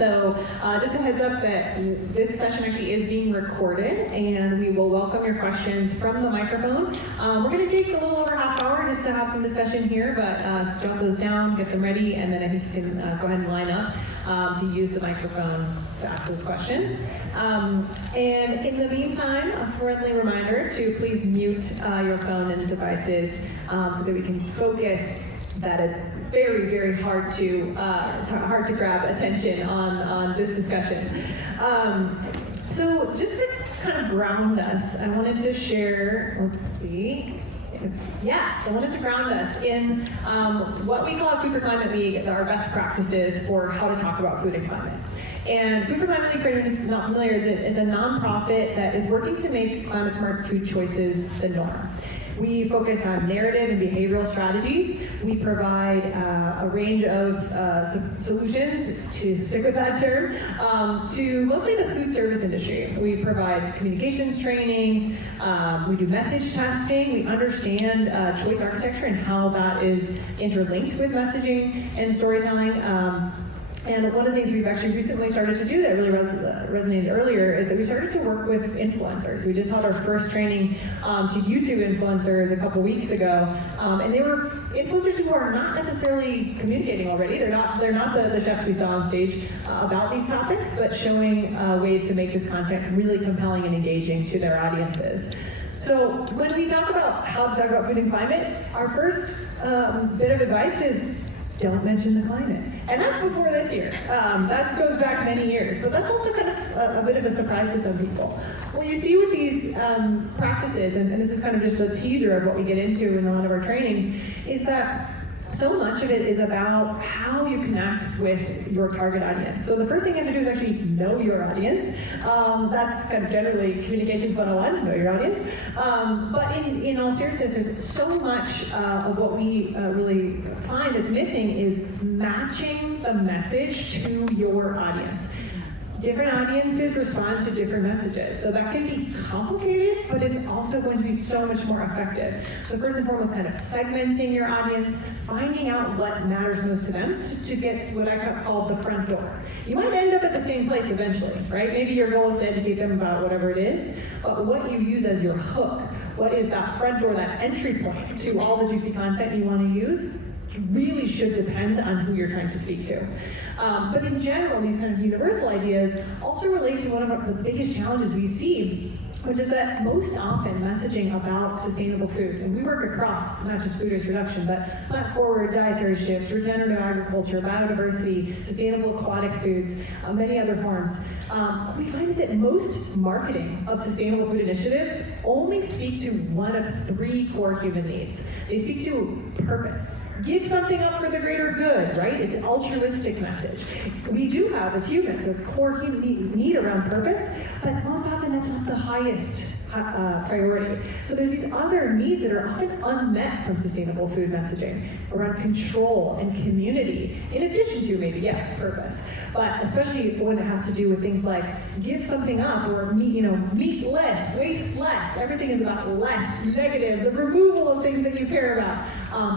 So just a heads up that this session actually is being recorded, and we will welcome your questions from the microphone. We're going to take a little over half hour just to have some discussion here, but jot those down, get them ready, and then I think you can go ahead and line up to use the microphone to ask those questions. And in the meantime, a friendly reminder to please mute your phone and devices so that we can focus that very, very hard to grab attention on this discussion. So just to kind of ground us, I wanted to share, let's see. Yes, I wanted to ground us in what we call Food for Climate League, our best practices for how to talk about food and climate. And Food for Climate League, for anyone who's not familiar, is a nonprofit that is working to make climate smart food choices the norm. We focus on narrative and behavioral strategies. We provide a range of solutions, to stick with that term, to mostly the food service industry. We provide communications trainings, we do message testing, we understand choice architecture and how that is interlinked with messaging and storytelling. And one of the things we've actually recently started to do that really resonated earlier is that we started to work with influencers. We just held our first training to YouTube influencers a couple weeks ago, and they were influencers who are not necessarily communicating already. They're not the chefs we saw on stage about these topics, but showing ways to make this content really compelling and engaging to their audiences. So when we talk about how to talk about food and climate, our first bit of advice is don't mention the climate. And that's before this year. That goes back many years, but that's also kind of a bit of a surprise to some people. What you see with these practices, and this is kind of just a teaser of what we get into in a lot of our trainings, is that so much of it is about how you connect with your target audience. So the first thing you have to do is actually know your audience. That's kind of generally communications 101, know your audience. But in all seriousness, there's so much of what we really find that's missing is matching the message to your audience. Different audiences respond to different messages. So that can be complicated, but it's also going to be so much more effective. So first and foremost, kind of segmenting your audience, finding out what matters most to them to get what I call the front door. You might end up at the same place eventually, right? Maybe your goal is to educate them about whatever it is, but what you use as your hook, what is that front door, that entry point to all the juicy content you want to use, really should depend on who you're trying to speak to. But in general, these kind of universal ideas also relate to one of the biggest challenges we see, which is that most often messaging about sustainable food, and we work across not just food waste reduction, but plant-forward dietary shifts, regenerative agriculture, biodiversity, sustainable aquatic foods, many other forms. What we find is that most marketing of sustainable food initiatives only speak to one of three core human needs. They speak to purpose. Give something up for the greater good, right? It's an altruistic message. We do have, as humans, this core human need around purpose, but most often that's not the highest priority. So there's these other needs that are often unmet from sustainable food messaging around control and community, in addition to maybe, yes, purpose. But especially when it has to do with things like give something up or meet less, waste less. Everything is about less, negative, the removal of things that you care about.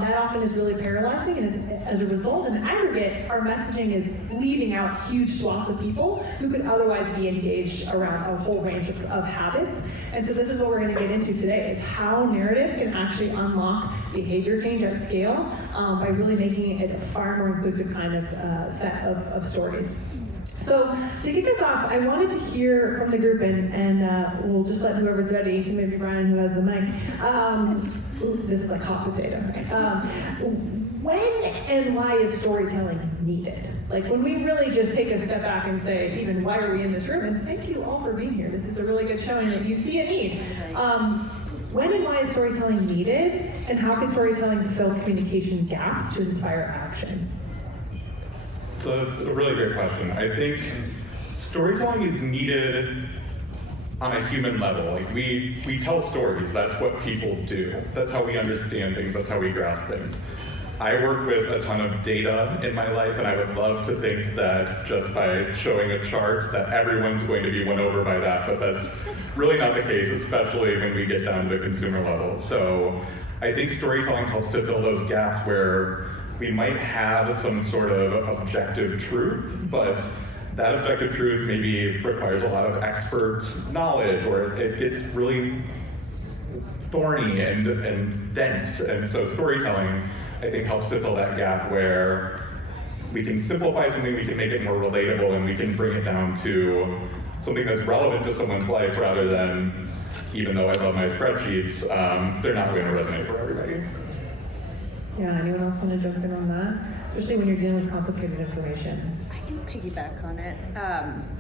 That often is really paralyzing, and as a result, in aggregate, our messaging is leaving out huge swaths of people who could otherwise be engaged around a whole range of habits. And so this is what we're going to get into today, is how narrative can actually unlock behavior change at scale by really making it a far more inclusive kind of set of stories. So to kick us off, I wanted to hear from the group, and we'll just let whoever's ready, maybe Brian who has the mic. This is like hot potato, right? When and why is storytelling needed? Like when we really just take a step back and say, even why are we in this room? And thank you all for being here. This is a really good showing that you see a need. When and why is storytelling needed? And how can storytelling fill communication gaps to inspire action? It's a really great question. I think storytelling is needed on a human level. Like we tell stories, that's what people do. That's how we understand things, that's how we grasp things. I work with a ton of data in my life, and I would love to think that just by showing a chart that everyone's going to be won over by that, but that's really not the case, especially when we get down to the consumer level. So I think storytelling helps to fill those gaps where we might have some sort of objective truth, but that objective truth maybe requires a lot of expert knowledge, or it gets really thorny and dense. And so storytelling, I think, helps to fill that gap where we can simplify something, we can make it more relatable, and we can bring it down to something that's relevant to someone's life rather than, even though I love my spreadsheets, they're not going to resonate for everybody. Yeah, anyone else want to jump in on that? Especially when you're dealing with complicated information. I can piggyback on it.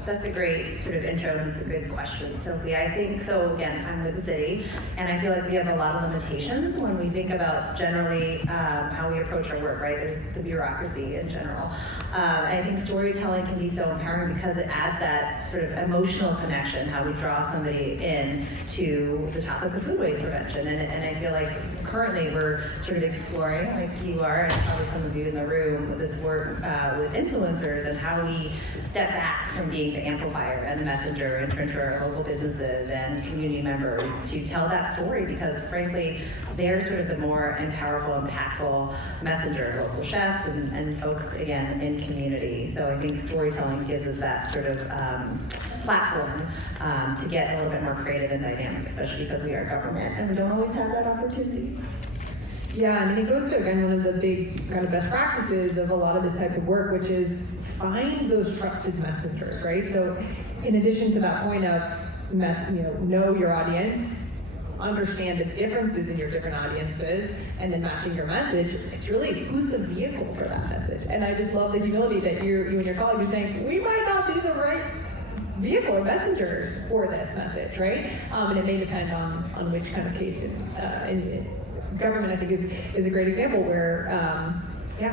That's a great sort of intro, and it's a good question, Sophie. I think, so again, I'm with the city, and I feel like we have a lot of limitations when we think about generally how we approach our work, right? There's the bureaucracy in general. I think storytelling can be so empowering because it adds that sort of emotional connection, how we draw somebody in to the topic of food waste prevention. And I feel like currently we're sort of exploring, like you are, and probably some of you in the room, this work with influencers and how we step back from being the amplifier and the messenger and turn to our local businesses and community members to tell that story, because frankly, they're sort of the more powerful, impactful messenger, local chefs and folks, again, in community. So I think storytelling gives us that sort of platform to get a little bit more creative and dynamic, especially because we are government and we don't always have that opportunity. Yeah, I mean, it goes to, again, one of the big kind of best practices of a lot of this type of work, which is find those trusted messengers, right? So in addition to that point of, know your audience, understand the differences in your different audiences, and then matching your message, it's really who's the vehicle for that message. And I just love the humility that you and your colleagues are saying, we might not be the right vehicle or messengers for this message, right? And it may depend on which kind of case in government, I think, is a great example where,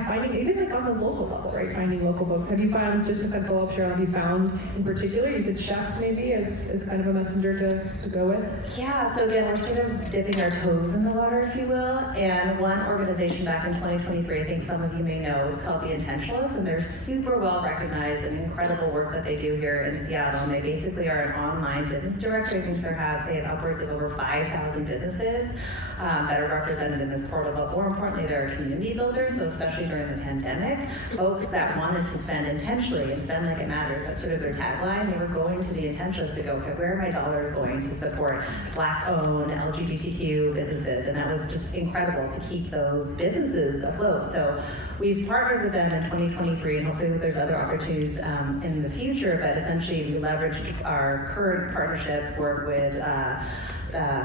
finding, even like on the local level, right? Finding local folks. Have you found, just to kind of follow up, Sheryl, have you found in particular, you said chefs maybe as kind of a messenger to go with? Yeah, so again, we're sort of dipping our toes in the water, if you will. And one organization back in 2023, I think some of you may know, is called The Intentionalists, and they're super well recognized and incredible work that they do here in Seattle. And they basically are an online business directory. I think they have upwards of over 5,000 businesses that are represented in this portal. But more importantly, they're a community builder. So especially during the pandemic, folks that wanted to spend intentionally and spend like it matters, that's sort of their tagline. They were going to The Intentionalists to go, okay, where are my dollars going to support Black-owned LGBTQ businesses? And that was just incredible to keep those businesses afloat. So we've partnered with them in 2023, and hopefully there's other opportunities in the future, but essentially we leveraged our current partnership work with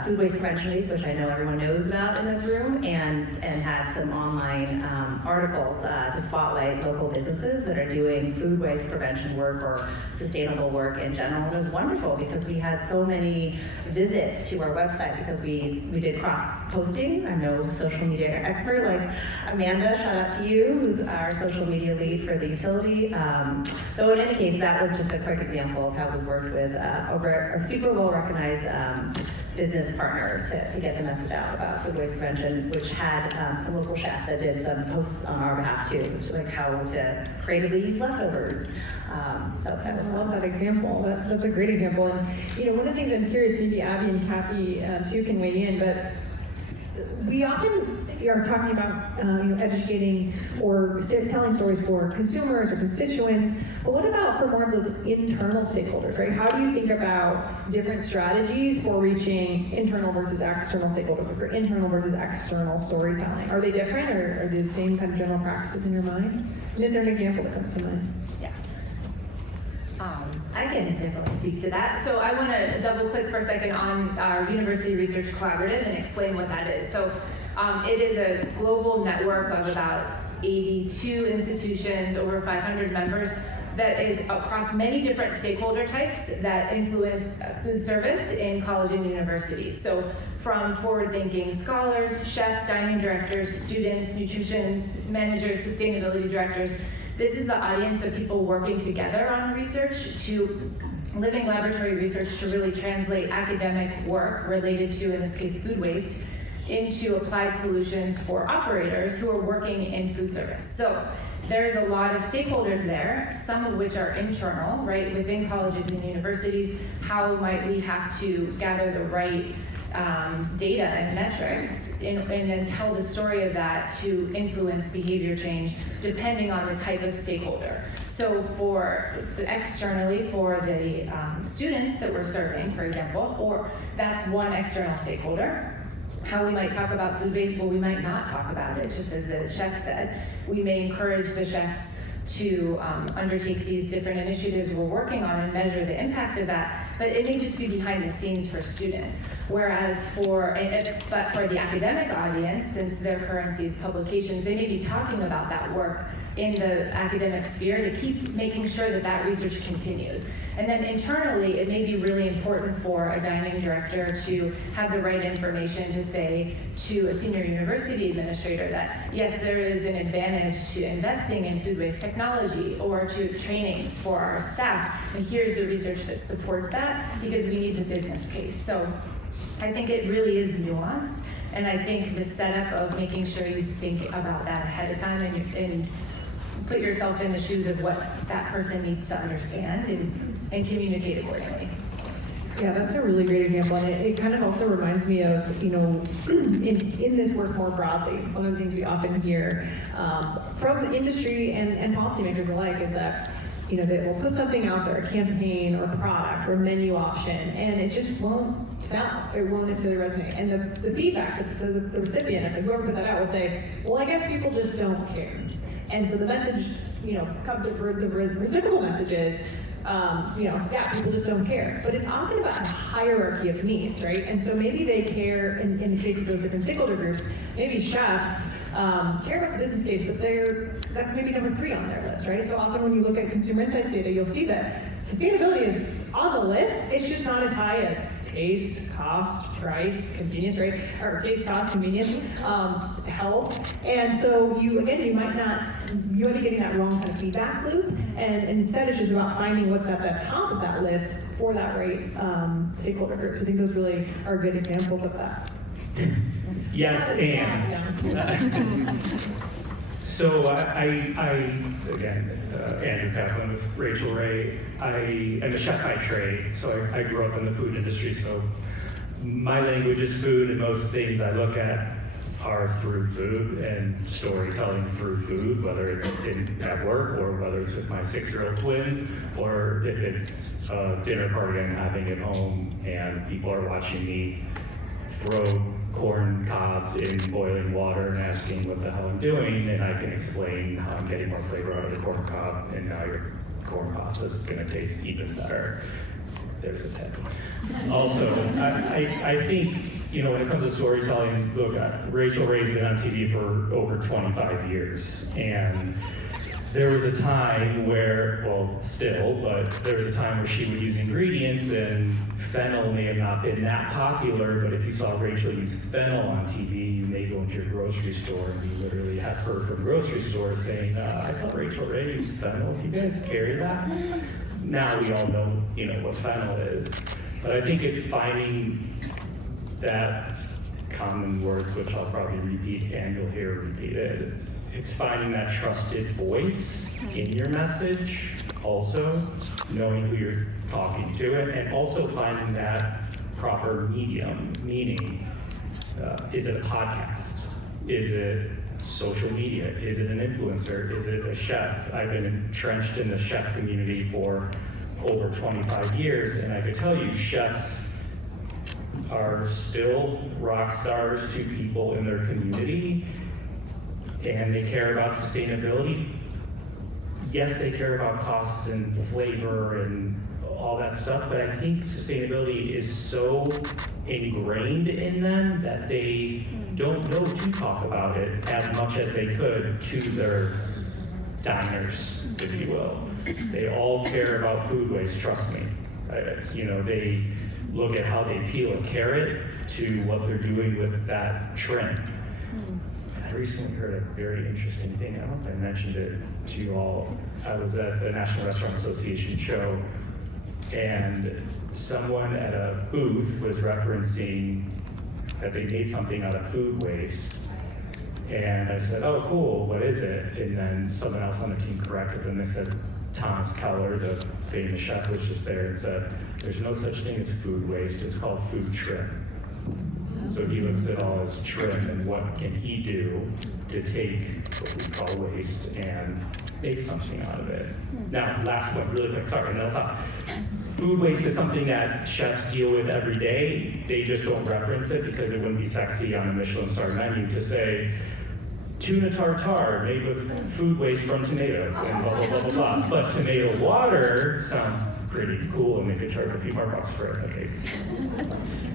Food Waste Prevention Week, which I know everyone knows about in this room, and had some online articles to spotlight local businesses that are doing food waste prevention work or sustainable work in general. And it was wonderful because we had so many visits to our website because we did cross-posting. I'm no social media expert like Amanda, shout out to you, who's our social media lead for the utility. So in any case, that was just a quick example of how we worked with a super well-recognized business partner to get the message out about food waste prevention, which had some local chefs that did some posts on our behalf too, like how to creatively use leftovers. So that was I love that example. That's a great example. And one of the things I'm curious, maybe Abby and Kathy too can weigh in, but we often are talking about educating or telling stories for consumers or constituents, but what about for more of those internal stakeholders, right? How do you think about different strategies for reaching internal versus external stakeholders, or internal versus external storytelling? Are they different, or are they the same kind of general practices in your mind? And is there an example that comes to mind? Yeah. I can definitely speak to that. So I want to double click for a second on our University Research Collaborative and explain what that is. So it is a global network of about 82 institutions, over 500 members, that is across many different stakeholder types that influence food service in college and universities. So from forward-thinking scholars, chefs, dining directors, students, nutrition managers, sustainability directors. This is the audience of people working together on research to living laboratory research to really translate academic work related to, in this case, food waste, into applied solutions for operators who are working in food service. So there's a lot of stakeholders there, some of which are internal, right, within colleges and universities. How might we have to gather the right data and metrics and then tell the story of that to influence behavior change depending on the type of stakeholder. So for externally, for the students that we're serving, for example, or that's one external stakeholder. How we might talk about food waste, well, we might not talk about it, just as the chef said. We may encourage the chefs to undertake these different initiatives we're working on and measure the impact of that, but it may just be behind the scenes for students. Whereas but for the academic audience, since their currency is publications, they may be talking about that work in the academic sphere to keep making sure that that research continues. And then internally, it may be really important for a dining director to have the right information to say to a senior university administrator that, yes, there is an advantage to investing in food waste technology or to trainings for our staff, and here's the research that supports that because we need the business case. So I think it really is nuanced, and I think the setup of making sure you think about that ahead of time and put yourself in the shoes of what that person needs to understand and communicate accordingly. Yeah, that's a really great example, and it kind of also reminds me of, you know, in this work more broadly, one of the things we often hear from industry and policymakers alike is that, you know, they will put something out there, a campaign or product or a menu option, and it just won't sell. It won't necessarily resonate. And the feedback, the recipient, whoever put that out will say, well, I guess people just don't care. And so the message, you know, the reciprocal message is, you know, yeah, people just don't care. But it's often about a hierarchy of needs, right? And so maybe they care, in the case of those different stakeholder groups, maybe chefs care about the business case, but that's maybe number 3 on their list, right? So often when you look at consumer insights data, you'll see that sustainability is on the list, it's just not as high as taste, cost, price, convenience, right? Or taste, cost, convenience, health. And so you might be getting that wrong kind of feedback loop. And instead it's just about finding what's at the top of that list for that right stakeholder group. So I think those really are good examples of that. Yes, and. So again, Andrew Kaplan with Rachael Ray. I am a chef by trade, so I grew up in the food industry, so my language is food, and most things I look at are through food and storytelling through food, whether it's at work or whether it's with my 6-year-old twins, or if it's a dinner party I'm having at home and people are watching me throw corn cobs in boiling water and asking what the hell I'm doing, and I can explain how I'm getting more flavor out of the corn cob, and now your corn pasta is going to taste even better. There's a tip. Also, I think, you know, when it comes to storytelling, look, Rachael Ray's been on TV for over 25 years, and there was a time where, well, still, but there was a time where she would use ingredients, and fennel may have not been that popular, but if you saw Rachael use fennel on TV, you may go into your grocery store and you literally have her from grocery store saying, I saw Rachael Ray use fennel. Do you guys carry that? Now we all know, you know, what fennel is. But I think it's finding that common words, which I'll probably repeat and you'll hear repeated. It's finding that trusted voice in your message, also knowing who you're talking to it, and also finding that proper medium, meaning, is it a podcast? Is it social media? Is it an influencer? Is it a chef? I've been entrenched in the chef community for over 25 years, and I can tell you, chefs are still rock stars to people in their community, and they care about sustainability. Yes, they care about cost and flavor and all that stuff, but I think sustainability is so ingrained in them that they don't know to talk about it as much as they could to their diners, if you will. They all care about food waste, trust me. You know, they look at how they peel a carrot to what they're doing with that trim. I recently heard a very interesting thing. I don't know if I mentioned it to you all. I was at the National Restaurant Association show, and someone at a booth was referencing that they made something out of food waste. And I said, oh, cool, what is it? And then someone else on the team corrected them. They said, Thomas Keller, the famous chef, was just there and said, there's no such thing as food waste, it's called food trim. So he looks at all his trim and what can he do to take what we call waste and make something out of it. Now, last one, really quick, sorry, no, that's not. Food waste is something that chefs deal with every day. They just don't reference it because it wouldn't be sexy on a Michelin star menu to say, tuna tartare made with food waste from tomatoes and blah, blah, blah, blah, blah. But tomato water sounds pretty cool and they could charge a few more bucks for it. Okay.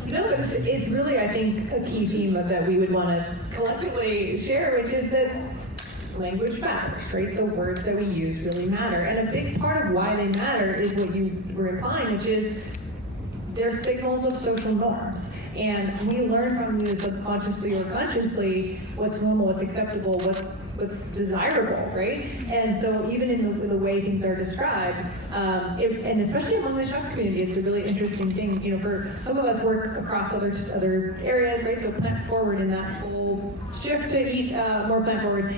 No, it's really, I think, a key theme that we would want to collectively share, which is that language matters, right? The words that we use really matter. And a big part of why they matter is what you were implying, which is they're signals of social norms. And we learn from you subconsciously or consciously what's normal, what's acceptable, what's desirable, right? And so even in the way things are described, and especially among the chef community, it's a really interesting thing. You know, for some of us work across other areas, right? So plant forward in that whole shift to eat more plant forward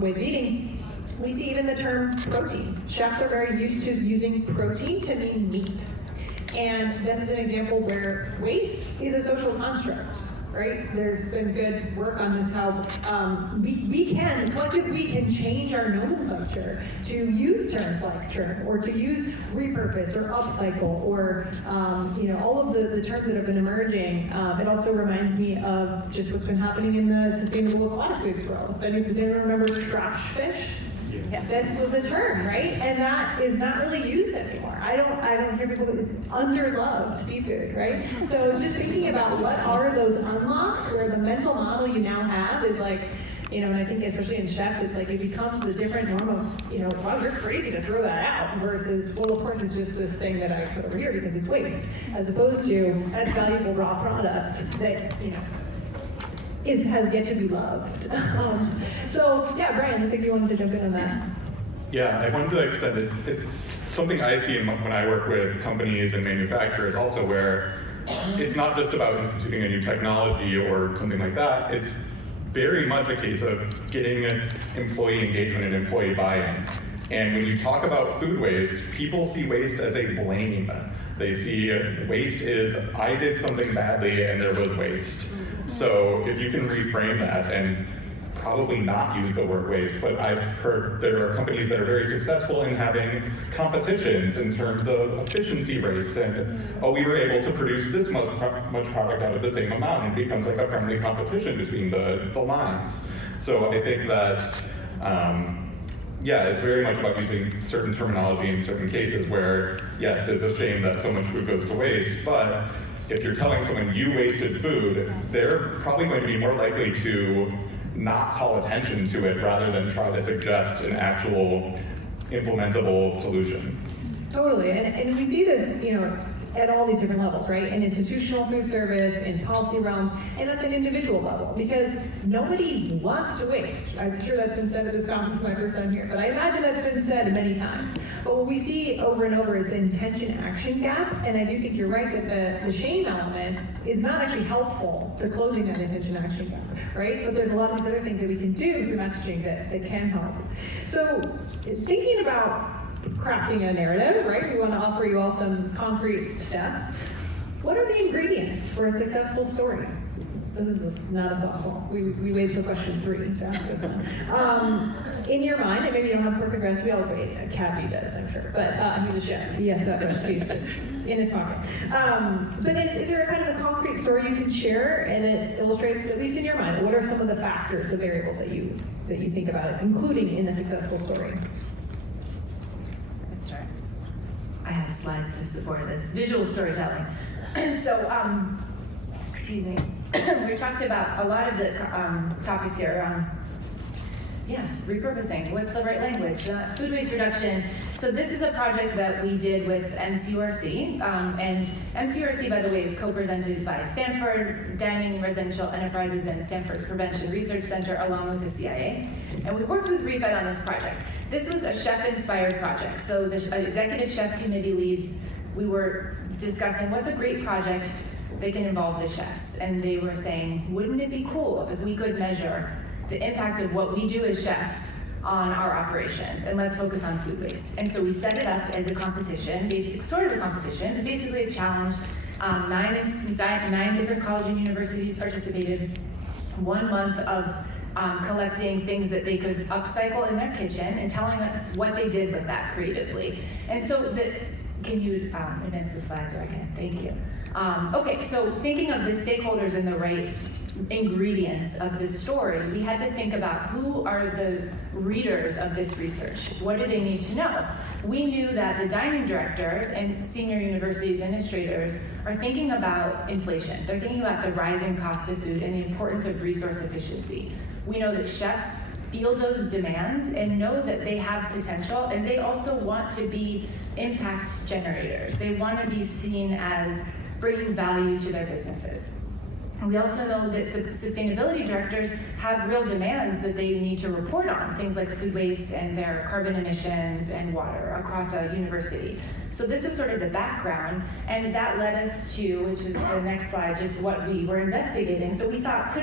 ways of eating. We see even the term protein. Chefs are very used to using protein to mean meat. And this is an example where waste is a social construct, right? There's been good work on this, how we can change our nomenclature to use terms like churn, or to use repurpose or upcycle, or all of the terms that have been emerging. It also reminds me of just what's been happening in the sustainable aquatic foods world. Does anyone remember trash fish? Yes. This was a term, right? And that is not really used anymore. I don't hear people, it's underloved seafood, right? So just thinking about what are those unlocks where the mental model you now have is like, and I think especially in chefs, it's like it becomes the different norm of, wow, you're crazy to throw that out, versus, well, of course, it's just this thing that I put over here because it's waste, as opposed to a valuable raw product that, has yet to be loved. So yeah, Brian, I think you wanted to jump in on that. Yeah, I wanted to extend it. It's something I see when I work with companies and manufacturers also, where it's not just about instituting a new technology or something like that. It's very much a case of getting employee engagement and employee buy-in. And when you talk about food waste, people see waste as a blame. They see waste is, I did something badly and there was waste. So if you can reframe that and probably not use the word waste, but I've heard there are companies that are very successful in having competitions in terms of efficiency rates, and we were able to produce this much product out of the same amount, and it becomes like a friendly competition between the lines. So I think that it's very much about using certain terminology in certain cases where, yes, it's a shame that so much food goes to waste, but if you're telling someone you wasted food, they're probably going to be more likely to not call attention to it rather than try to suggest an actual implementable solution. Totally, and we see this, at all these different levels, right? In institutional food service, in policy realms, and at an individual level, because nobody wants to waste. I'm sure that's been said at this conference my first time here, but I imagine that's been said many times. But what we see over and over is the intention-action gap, and I do think you're right that the shame element is not actually helpful to closing that intention-action gap, right? But there's a lot of these other things that we can do through messaging that can help. So thinking about crafting a narrative, right? We want to offer you all some concrete steps. What are the ingredients for a successful story? This is not a softball. We waited till question 3 to ask this one. In your mind, and maybe you don't have perfect recipe, I'll wait. Cabby does, I'm sure. But he's a chef. He has that recipe just in his pocket. But is there a kind of a concrete story you can share, and it illustrates, at least in your mind, what are some of the factors, the variables that you think about, including in a successful story? I have slides to support this visual storytelling. So, excuse me. We talked about a lot of the topics here around, repurposing. What's the right language? Food waste reduction. So this is a project that we did with MCRC. And MCRC, by the way, is co-presented by Stanford Dining Residential Enterprises and Stanford Prevention Research Center, along with the CIA. And we worked with ReFED on this project. This was a chef-inspired project. So the executive chef committee leads, we were discussing what's a great project that can involve the chefs. And they were saying, wouldn't it be cool if we could measure the impact of what we do as chefs on our operations, and let's focus on food waste. And so we set it up as a competition, basically a competition, basically a challenge Nine different colleges and universities participated. 1 month of collecting things that they could upcycle in their kitchen and telling us what they did with that creatively. And so can you advance the slides, Rachael? Thank you. Okay, so thinking of the stakeholders and the right ingredients of this story, we had to think about who are the readers of this research. What do they need to know? We knew that the dining directors and senior university administrators are thinking about inflation. They're thinking about the rising cost of food and the importance of resource efficiency. We know that chefs feel those demands and know that they have potential, and they also want to be impact generators. They want to be seen as bringing value to their businesses. We also know that sustainability directors have real demands that they need to report on, things like food waste and their carbon emissions and water across a university. So this is sort of the background, and that led us to, which is the next slide, just what we were investigating. So we thought,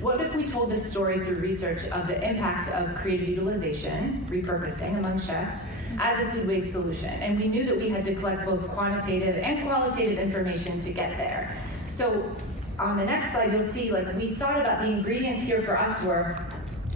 what if we told this story through research of the impact of creative utilization, repurposing among chefs, as a food waste solution? And we knew that we had to collect both quantitative and qualitative information to get there. So on the next slide, you'll see, we thought about the ingredients here for us were,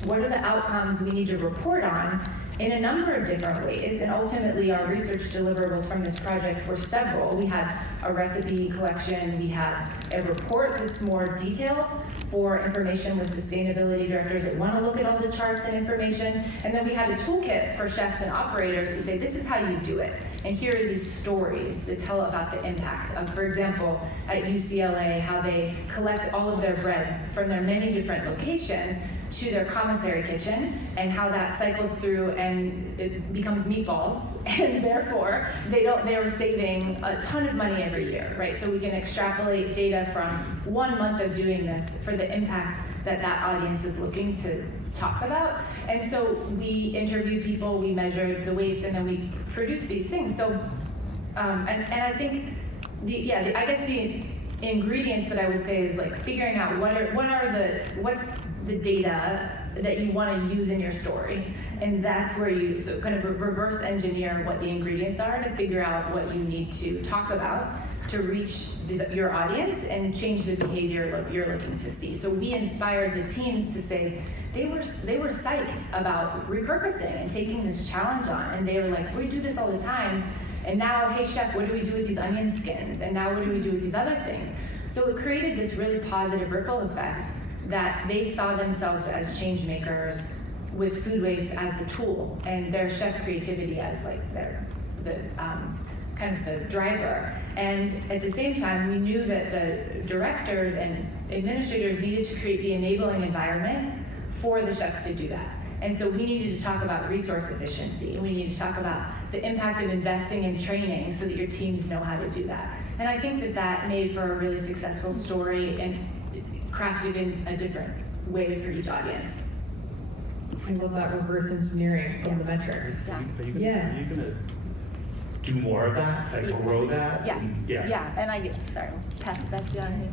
what are the outcomes we need to report on in a number of different ways, and ultimately our research deliverables from this project were several. We had a recipe collection, we had a report that's more detailed for information with sustainability directors that want to look at all the charts and information, and then we had a toolkit for chefs and operators to say, this is how you do it. And here are these stories that tell about the impact of, for example, at UCLA, how they collect all of their bread from their many different locations to their commissary kitchen, and how that cycles through and it becomes meatballs, and therefore they are saving a ton of money every year, right? So we can extrapolate data from 1 month of doing this for the impact that audience is looking to talk about. And so we interviewed people, we measured the waste, and then we produced these things. So, and I think I guess the ingredients that I would say is figuring out what's the data that you want to use in your story, and that's where you kind of reverse engineer what the ingredients are to figure out what you need to talk about to reach your audience and change the behavior you're looking to see. So we inspired the teams to say they were psyched about repurposing and taking this challenge on, and they were like, we do this all the time, and now, hey chef, what do we do with these onion skins? And now what do we do with these other things? So it created this really positive ripple effect that they saw themselves as change makers with food waste as the tool, and their chef creativity as the kind of the driver. And at the same time, we knew that the directors and administrators needed to create the enabling environment for the chefs to do that. And so we needed to talk about resource efficiency, and we needed to talk about the impact of investing in training so that your teams know how to do that. And I think that made for a really successful story and crafted in a different way for each audience. I love that reverse engineering from the metrics. Are you gonna do more of that, grow that? Yes. And sorry, pass it back to John.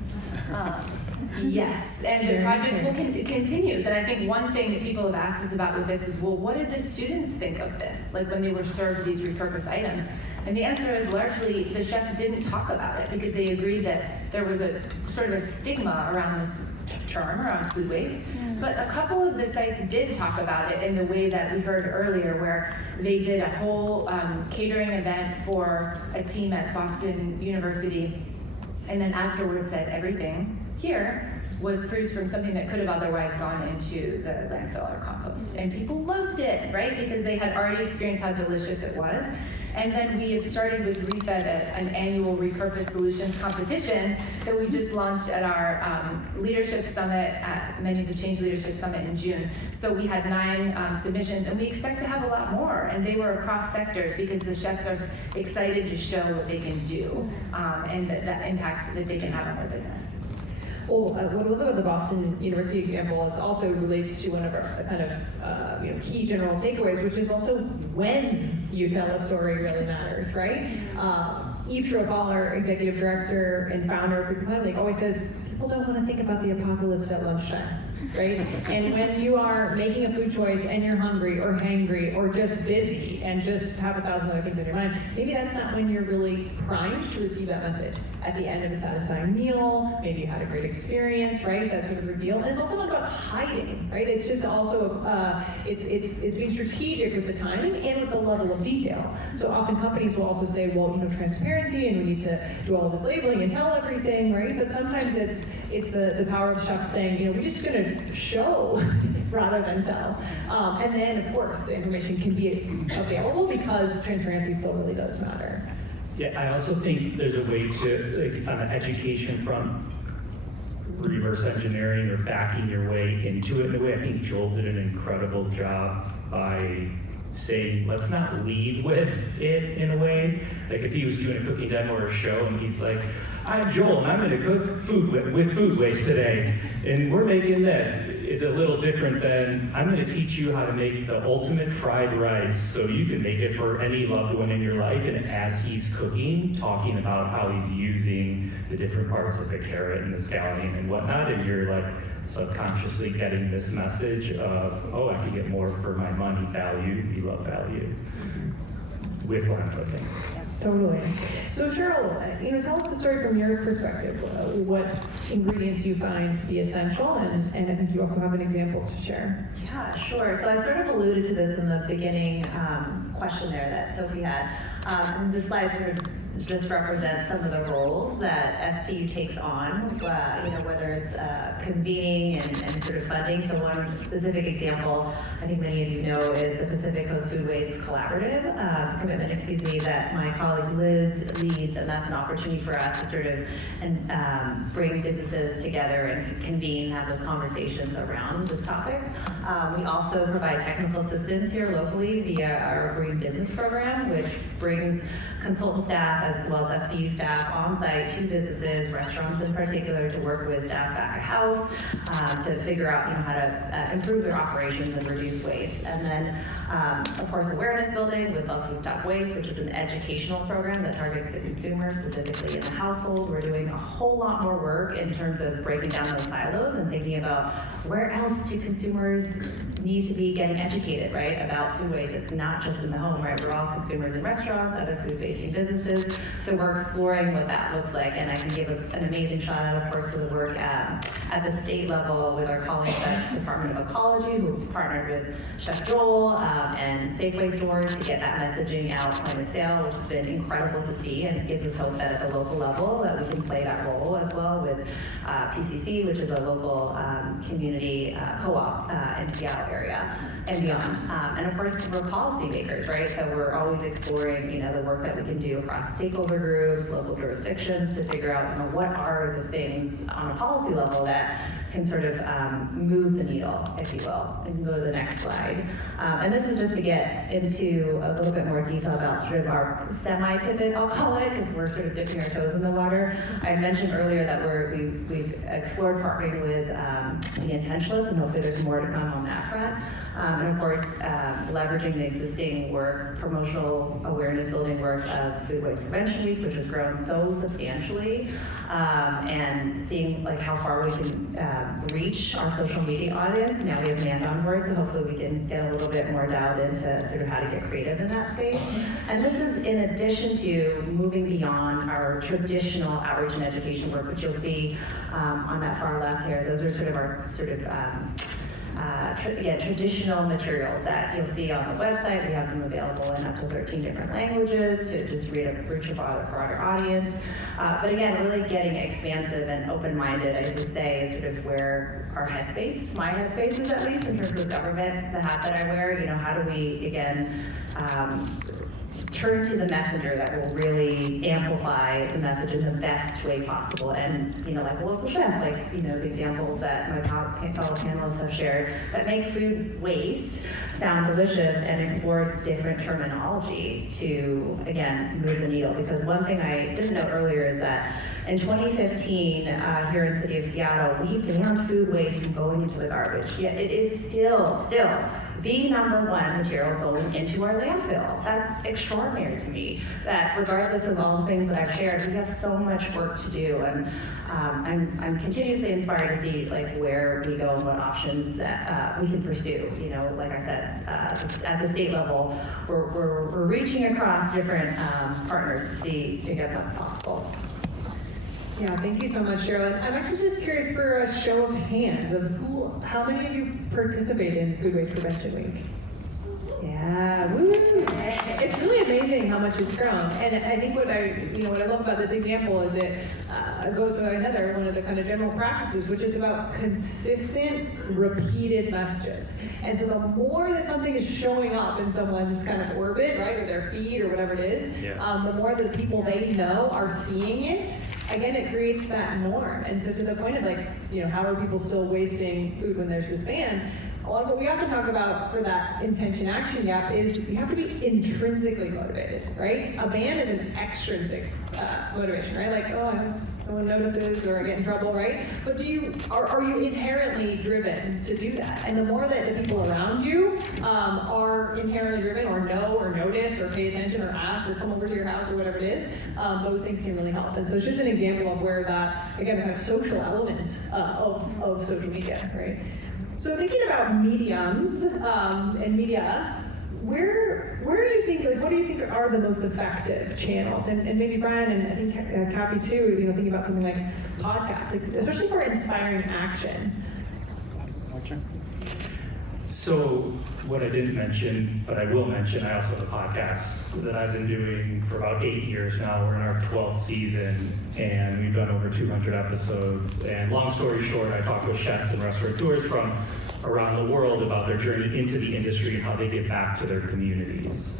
Yes, and the project continues. And I think one thing that people have asked us about with this is, well, what did the students think of this? When they were served these repurposed items. And the answer is largely the chefs didn't talk about it because they agreed that there was a sort of a stigma around this term, around food waste. But a couple of the sites did talk about it in the way that we heard earlier, where they did a whole catering event for a team at Boston University, and then afterwards said everything here was produced from something that could have otherwise gone into the landfill or compost. And people loved it, right? Because they had already experienced how delicious it was. And then we have started with ReFED, an annual repurposed solutions competition that we just launched at our leadership summit, at Menus of Change Leadership Summit in June. So we had 9 submissions, and we expect to have a lot more. And they were across sectors because the chefs are excited to show what they can do and the impacts that they can have on their business. Well, what I love about the Boston University example is also relates to one of our kind of key general takeaways, which is also when you tell a story really matters, right? Eve Sheryl, our executive director and founder of Culinary, always says, people don't want to think about the apocalypse at lunchtime. right? And when you are making a food choice and you're hungry or hangry or just busy and just have 1,000 other things in your mind, maybe that's not when you're really primed to receive that message. At the end of a satisfying meal, maybe you had a great experience, right? That sort of reveal. And it's also not about hiding, right? It's just also, it's being strategic with the timing and with the level of detail. So often companies will also say, well, transparency, and we need to do all of this labeling and tell everything, right? But sometimes it's the power of the chef saying, we're just gonna show rather than tell. And then, of course, the information can be available because transparency still really does matter. Yeah, I also think there's a way to, like, on the education front, reverse engineering or backing your way into it in a way. I think Joel did an incredible job by saying, let's not lead with it in a way. Like if he was doing a cooking demo or a show and he's like, I'm Joel and I'm gonna cook food with food waste today, and we're making this, is a little different than, I'm gonna teach you how to make the ultimate fried rice so you can make it for any loved one in your life. And as he's cooking, talking about how he's using the different parts of the carrot and the scallion and whatnot, and you're like subconsciously getting this message of, oh, I can get more for my money, value, we love value, with what I'm cooking. Totally. So Sheryl, tell us the story from your perspective. What ingredients you find to be essential, and I think you also have an example to share. Yeah, sure. So I sort of alluded to this in the beginning question there that Sophie had. And the slide sort of just represents some of the roles that SPU takes on, whether it's convening and sort of funding. So one specific example, I think many of you know, is the Pacific Coast Food Waste Collaborative commitment, that my colleague Liz leads, and that's an opportunity for us to sort of bring businesses together and convene, have those conversations around this topic. We also provide technical assistance here locally via our Green Business Program, which brings consultant staff as well as SPU staff on site to businesses, restaurants in particular, to work with staff back of house to figure out how to improve their operations and reduce waste. And then, of course, awareness building with Love Food Stop Waste, which is an educational program that targets the consumer, specifically in the household. We're doing a whole lot more work in terms of breaking down those silos and thinking about where else do consumers need to be getting educated, right, about food waste. It's not just in the home, right? We're all consumers in restaurants, other food-facing businesses. So we're exploring what that looks like. And I can give an amazing shout out, of course, to the work at the state level with our colleagues at Department of Ecology, who partnered with Chef Joel and Safeway stores to get that messaging out point of sale, which has been incredible to see, and it gives us hope that at the local level that we can play that role as well with PCC, which is a local community co-op in Seattle area and beyond. And of course, we're policymakers, right? So we're always exploring, the work that we can do across stakeholder groups, local jurisdictions to figure out, what are the things on a policy level that can sort of move the needle, if you will. And go to the next slide. And this is just to get into a little bit more detail about sort of our semi-pivot, I'll call it, because we're sort of dipping our toes in the water. I mentioned earlier that we've explored partnering with the Intentionalists, and hopefully there's more to come on that front. And of course, leveraging the existing work, promotional awareness building work of Food Waste Prevention Week, which has grown so substantially, and seeing how far we can reach our social media audience. Now we have Mand on board, so hopefully we can get a little bit more dialed into sort of how to get creative in that space. And this is in addition to moving beyond our traditional outreach and education work, which you'll see on that far left here. Those are sort of our traditional materials that you'll see on the website. We have them available in up to 13 different languages to just reach a broader audience. But again, really getting expansive and open-minded, I would say, is sort of where our headspace, my headspace is at least, in terms of government, the hat that I wear. How do we, again, turn to the messenger that will really amplify the message in the best way possible. And, like a local chef, the examples that my fellow panelists have shared that make food waste sound delicious and explore different terminology to, again, move the needle. Because one thing I didn't know earlier is that in 2015, here in the city of Seattle, we banned food waste from going into the garbage. Yet it is still the #1 material going into our landfill. That's extraordinary. extraordinary to me that regardless of all the things that I've shared, we have so much work to do, and I'm continuously inspired to see like where we go and what options that we can pursue. You know, like I said, at the state level, we're reaching across different partners to see to get what's possible. Yeah, thank you so much, Sheryl. And I'm actually just curious for a show of hands of how many of you participate in Food Waste Prevention Week? Yeah, woo! It's really amazing how much it's grown. And I think what I love about this example is it goes to another one of the kind of general practices, which is about consistent, repeated messages. And so the more that something is showing up in someone's kind of orbit, right, or their feed or whatever it is, the more that the people they know are seeing it. Again, it creates that norm. And so to the point of like, how are people still wasting food when there's this ban? A lot of what we often talk about for that intention-action gap is you have to be intrinsically motivated, right? A ban is an extrinsic motivation, right? Like, oh, I hope no one notices or I get in trouble, right? But are you inherently driven to do that? And the more that the people around you are inherently driven or know or notice or pay attention or ask or come over to your house or whatever it is, those things can really help. And so it's just an example of where that, again, kind of social element of social media, right? So thinking about mediums and media, where do you think, like, what do you think are the most effective channels? And maybe Brian and I think Kathy too, thinking about something like podcasts, like, especially for inspiring action. So what I didn't mention, but I will mention, I also have a podcast that I've been doing for about 8 years now. We're in our 12th season, and we've done over 200 episodes. And long story short, I talk with chefs and restaurateurs from around the world about their journey into the industry and how they get back to their communities.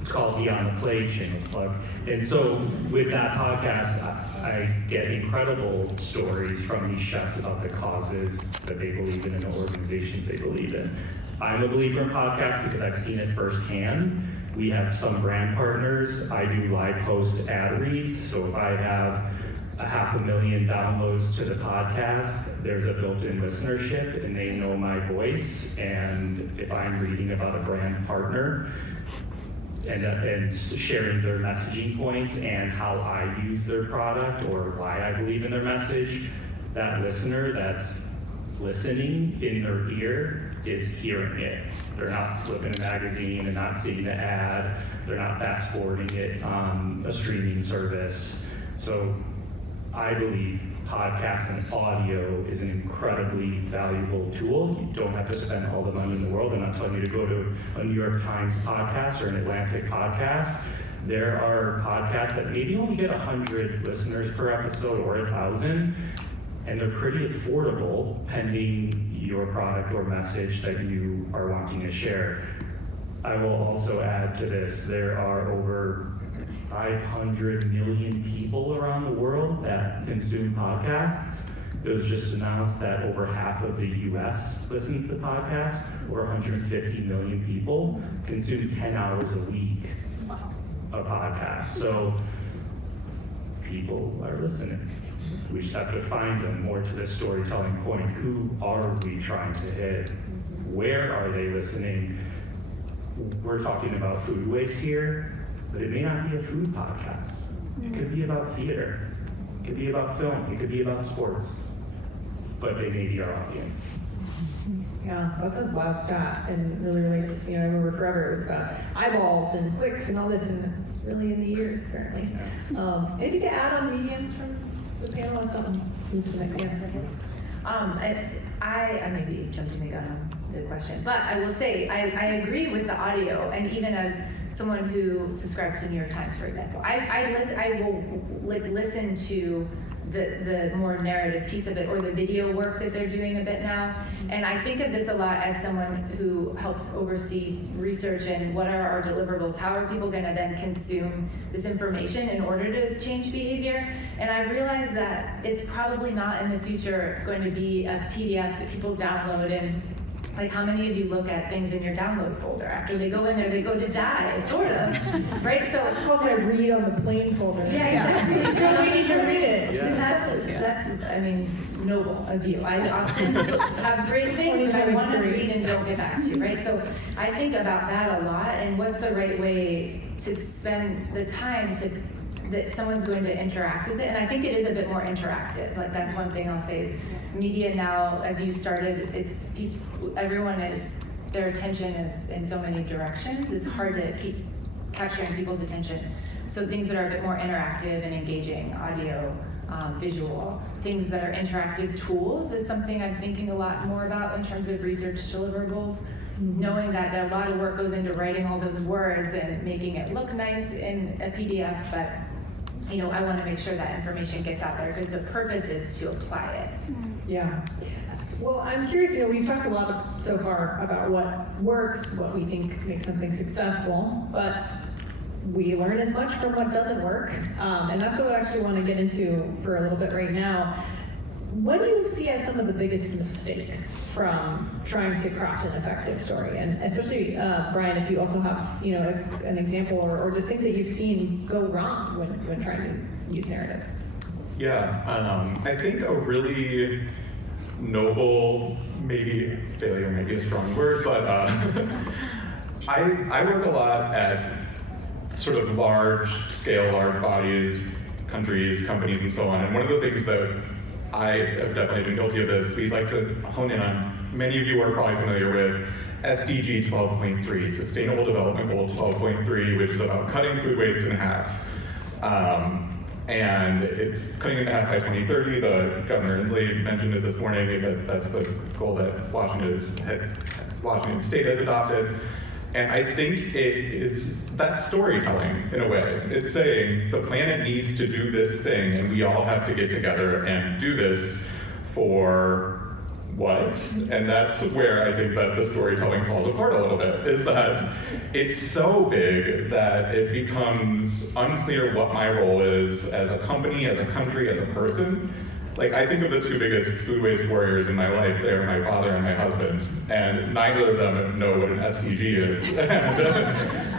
It's called Beyond the Plate, shameless plug. And so with that podcast, I get incredible stories from these chefs about the causes that they believe in and the organizations they believe in. I'm a believer in podcasts because I've seen it firsthand. We have some brand partners. I do live host ad reads. So if I have 500,000 downloads to the podcast, there's a built-in listenership and they know my voice. And if I'm reading about a brand partner, and sharing their messaging points and how I use their product or why I believe in their message, that listener that's listening in their ear is hearing it. They're not flipping a magazine and not seeing the ad. They're not fast forwarding it on a streaming service. So I believe podcasts and audio is an incredibly valuable tool. You don't have to spend all the money in the world. I'm not telling you to go to a New York Times podcast or an Atlantic podcast. There are podcasts that maybe only get 100 listeners per episode or 1,000, and they're pretty affordable pending your product or message that you are wanting to share. I will also add to this, there are over 500 million people around the world that consume podcasts. It was just announced that over half of the US listens to podcasts, or 150 million people consume 10 hours a week of podcasts. So people are listening. We just have to find them. More to the storytelling point. Who are we trying to hit? Where are they listening? We're talking about food waste here, but it may not be a food podcast. It could be about theater. It could be about film. It could be about sports. But they may be our audience. Yeah, that's a wild stat, and really, I remember forever it was about eyeballs and clicks and all this, and it's really in the years apparently. Anything to add on mediums from the panel? I thought move to the next one. I may be jumping the gun on the question, but I will say I agree with the audio, and even as someone who subscribes to New York Times, for example, I will listen to the more narrative piece of it, or the video work that they're doing a bit now. And I think of this a lot as someone who helps oversee research and what are our deliverables, how are people gonna then consume this information in order to change behavior. And I realize that it's probably not in the future going to be a PDF that people download and Like, how many of you look at things in your download folder? After they go in there, they go to die, sort of, right? So It's called my read on the plane folder. Yeah, exactly. Still waiting to read it. And that's, I mean, noble of you. I often have great things that I want to read and don't get back to, right? So I think about that a lot, and what's the right way to spend the time that someone's going to interact with it. And I think it is a bit more interactive. Like, that's one thing I'll say. Media now, as you started, their attention is in so many directions. It's hard to keep capturing people's attention. So things that are a bit more interactive and engaging, audio, visual, things that are interactive tools is something I'm thinking a lot more about in terms of research deliverables. Knowing that a lot of work goes into writing all those words and making it look nice in a PDF, but I want to make sure that information gets out there because the purpose is to apply it. Yeah. Well, I'm curious, we've talked a lot so far about what works, what we think makes something successful, but we learn as much from what doesn't work. And that's what I actually want to get into for a little bit right now. What do you see as some of the biggest mistakes from trying to craft an effective story? And especially, Brian, if you also have, an example or just things that you've seen go wrong when trying to use narratives. Yeah, I think a really noble, maybe failure may be a strong word, but I work a lot at sort of large scale, large bodies, countries, companies, and so on. And one of the things that I have definitely been guilty of this, we'd like to hone in on, many of you are probably familiar with SDG 12.3, Sustainable Development Goal 12.3, which is about cutting food waste in half. And it's cutting it in half by 2030. The Governor Inslee mentioned it this morning, that that's the goal that Washington State has adopted. And I think that's storytelling in a way. It's saying the planet needs to do this thing and we all have to get together and do this for what? And that's where I think that the storytelling falls apart a little bit, is that it's so big that it becomes unclear what my role is as a company, as a country, as a person. Like, I think of the two biggest food waste warriors in my life. They are my father and my husband, and neither of them know what an SDG is.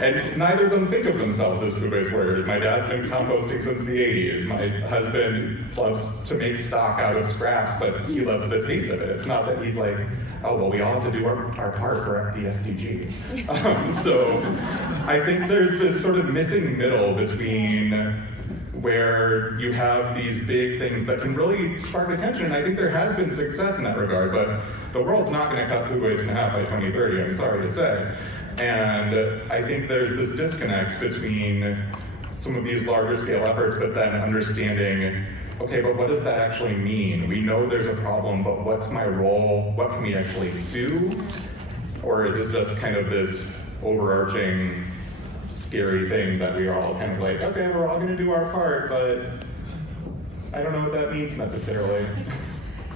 And neither of them think of themselves as food waste warriors. My dad's been composting since the 80s. My husband loves to make stock out of scraps, but he loves the taste of it. It's not that he's like, oh, well, we all have to do our part for the SDG. So I think there's this sort of missing middle between where you have these big things that can really spark attention. And I think there has been success in that regard, but the world's not going to cut food waste in half by 2030, I'm sorry to say. And I think there's this disconnect between some of these larger scale efforts, but then understanding, okay, but what does that actually mean? We know there's a problem, but what's my role? What can we actually do? Or is it just kind of this overarching scary thing that we are all kind of like, okay, we're all going to do our part, but I don't know what that means necessarily.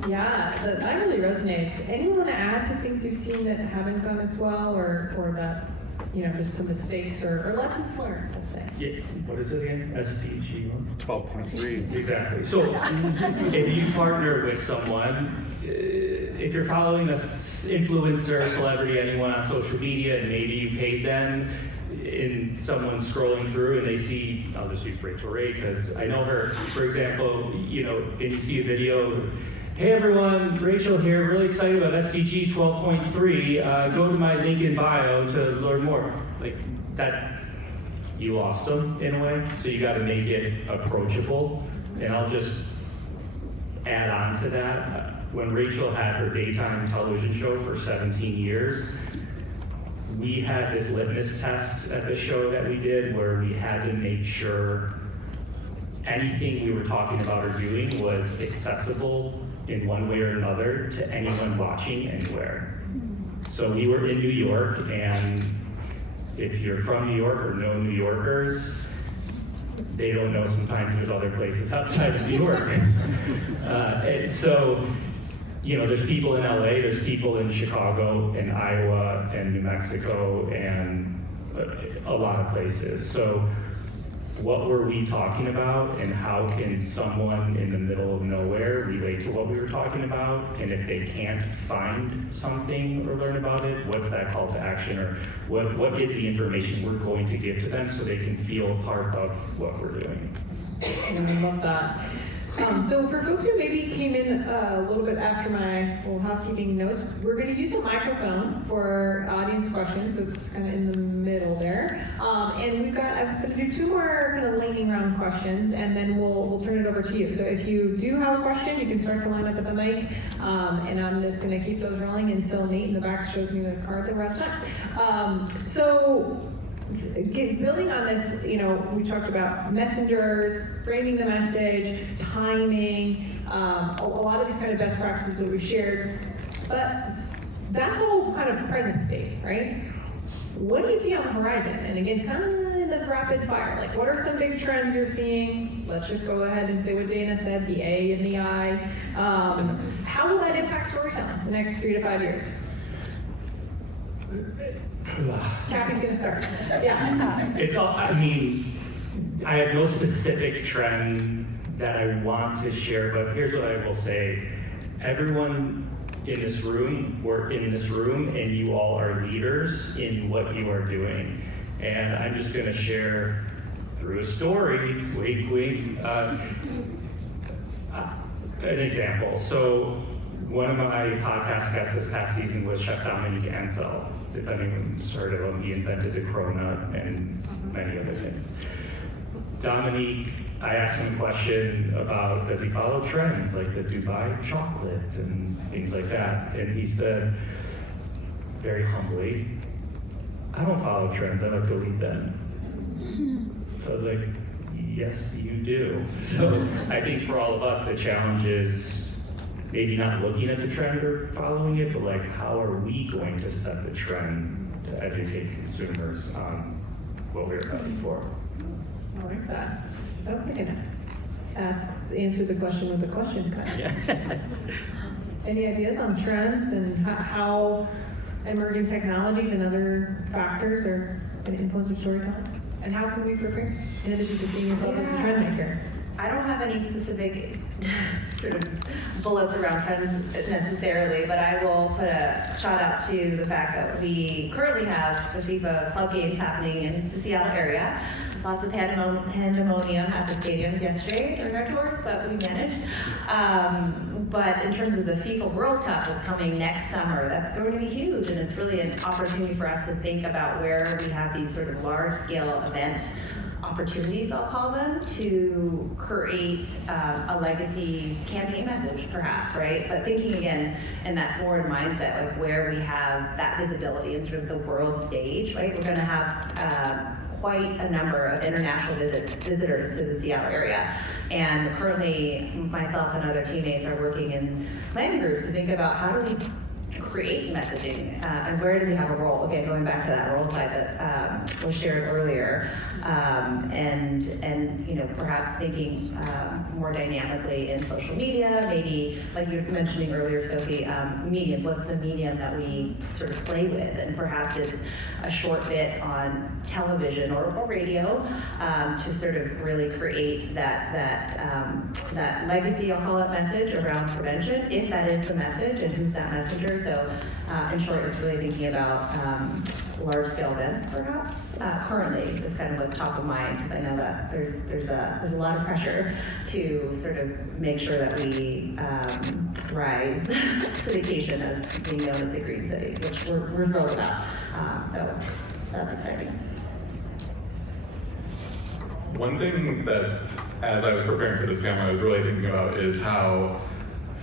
Yeah, that really resonates. Anyone want to add to things you've seen that haven't gone as well, or that, just some mistakes or lessons learned, let's say? Yeah, what is it again? SDG 12.3. Exactly. So if you partner with someone, if you're following an influencer, celebrity, anyone on social media, and maybe you paid them, in someone scrolling through and they see, I'll just use Rachael Ray because I know her, for example, and you see a video, hey everyone, Rachael here, really excited about SDG 12.3, go to my link in bio to learn more. Like that, you lost them in a way, so you got to make it approachable. And I'll just add on to that, when Rachael had her daytime television show for 17 years, we had this litmus test at the show that we did where we had to make sure anything we were talking about or doing was accessible in one way or another to anyone watching anywhere. So we were in New York, and if you're from New York or know New Yorkers, they don't know sometimes there's other places outside of New York. And so, there's people in LA, there's people in Chicago and Iowa and New Mexico and a lot of places. So what were we talking about and how can someone in the middle of nowhere relate to what we were talking about? And if they can't find something or learn about it, what's that call to action, or what is the information we're going to give to them so they can feel part of what we're doing? I love that. So for folks who maybe came in a little bit after my little housekeeping notes, we're going to use the microphone for audience questions, so it's kind of in the middle there. And I'm going to do 2 more kind of lightning round questions, and then we'll turn it over to you. So if you do have a question, you can start to line up at the mic, and I'm just going to keep those rolling until Nate in the back shows me the card that we're out of time. Building on this, we talked about messengers, framing the message, timing, a lot of these kind of best practices that we've shared, but that's all kind of present state, right? What do you see on the horizon? And again, kind of in the rapid fire, like what are some big trends you're seeing? Let's just go ahead and say what Dana said, the A and the I. How will that impact storytelling the next 3 to 5 years? Cappy's gonna start. Yeah. It's all, I have no specific trend that I want to share, but here's what I will say. Everyone in this room, we're in this room, and you all are leaders in what you are doing. And I'm just gonna share through a story, wink, wink, an example. So one of my podcast guests this past season was Chef Dominique Ansel. If anyone's heard of him, he invented the cronut and many other things. Dominique, I asked him a question about, does he follow trends like the Dubai chocolate and things like that? And he said, very humbly, I don't follow trends, I like to lead them. So I was like, yes, you do. So I think for all of us, the challenge is maybe not looking at the trend or following it, but like, how are we going to set the trend to educate consumers on what we're fighting for? I like that. That's like answer the question with a question kind of. Yeah. Any ideas on trends and how emerging technologies and other factors are going to influence your storytelling? And how can we prepare, in addition to seeing yourself as a trend maker? I don't have any specific sort of bullets around trends necessarily, but I will put a shout out to the fact that we currently have the FIFA club games happening in the Seattle area. Lots of pandemonium at the stadiums yesterday during our tours, but we managed. But in terms of the FIFA World Cup that's coming next summer, that's going to be huge, and it's really an opportunity for us to think about where we have these sort of large-scale event opportunities, I'll call them, to create a legacy campaign message, perhaps, right? But thinking again in that forward mindset, like where we have that visibility in sort of the world stage, right? We're going to have quite a number of international visitors to the Seattle area. And currently, myself and other teammates are working in planning groups to think about how do we create messaging and where do we have a role? Again, going back to that role slide that was shared earlier, and perhaps thinking more dynamically in social media, maybe like you were mentioning earlier, Sophie, mediums. What's the medium that we sort of play with? And perhaps it's a short bit on television or radio to sort of really create that legacy, I'll call it, message around prevention, if that is the message, and who's that messenger. So in short, it's really thinking about large-scale events, perhaps. Currently is kind of what's top of mind, because I know that there's a lot of pressure to sort of make sure that we rise to the occasion as being known as the Green City, which we're thrilled about. So that's exciting. One thing that, as I was preparing for this panel, I was really thinking about is how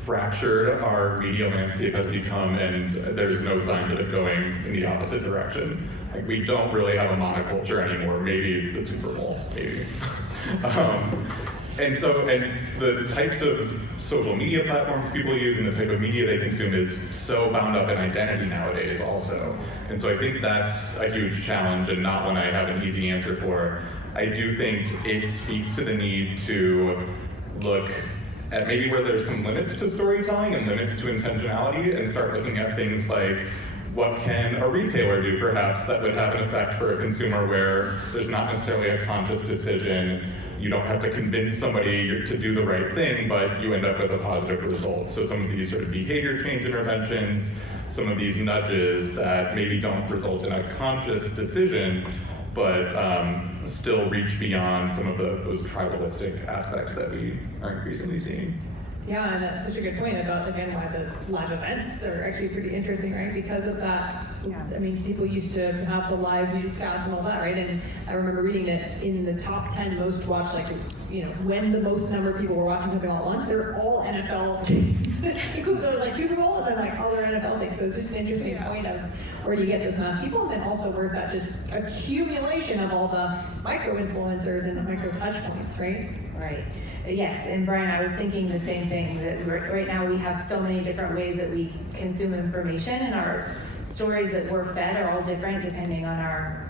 fractured our media landscape has become, and there's no sign of it going in the opposite direction. Like, we don't really have a monoculture anymore. Maybe the Super Bowl, maybe. And the types of social media platforms people use and the type of media they consume is so bound up in identity nowadays also. And so I think that's a huge challenge and not one I have an easy answer for. I do think it speaks to the need to look at maybe where there's some limits to storytelling and limits to intentionality, and start looking at things like what can a retailer do perhaps that would have an effect for a consumer where there's not necessarily a conscious decision? You don't have to convince somebody to do the right thing, but you end up with a positive result. So some of these sort of behavior change interventions, some of these nudges that maybe don't result in a conscious decision, but still reach beyond some of those tribalistic aspects that we are increasingly seeing. Yeah, and that's such a good point about, again, why the live events are actually pretty interesting, right? Because of that, I mean, people used to have the live newscasts and all that, right? And I remember reading that in the top 10 most watched, like, you know, when the most number of people were watching something all at once, they're all NFL games. Including those like Super Bowl and then like other NFL things. So it's just an interesting point of where do you get those mass people, and then also where's that just accumulation of all the micro influencers and the micro touch points, right? Right. Yes, and Brian, I was thinking the same thing, that right now we have so many different ways that we consume information, and our stories that we're fed are all different depending on our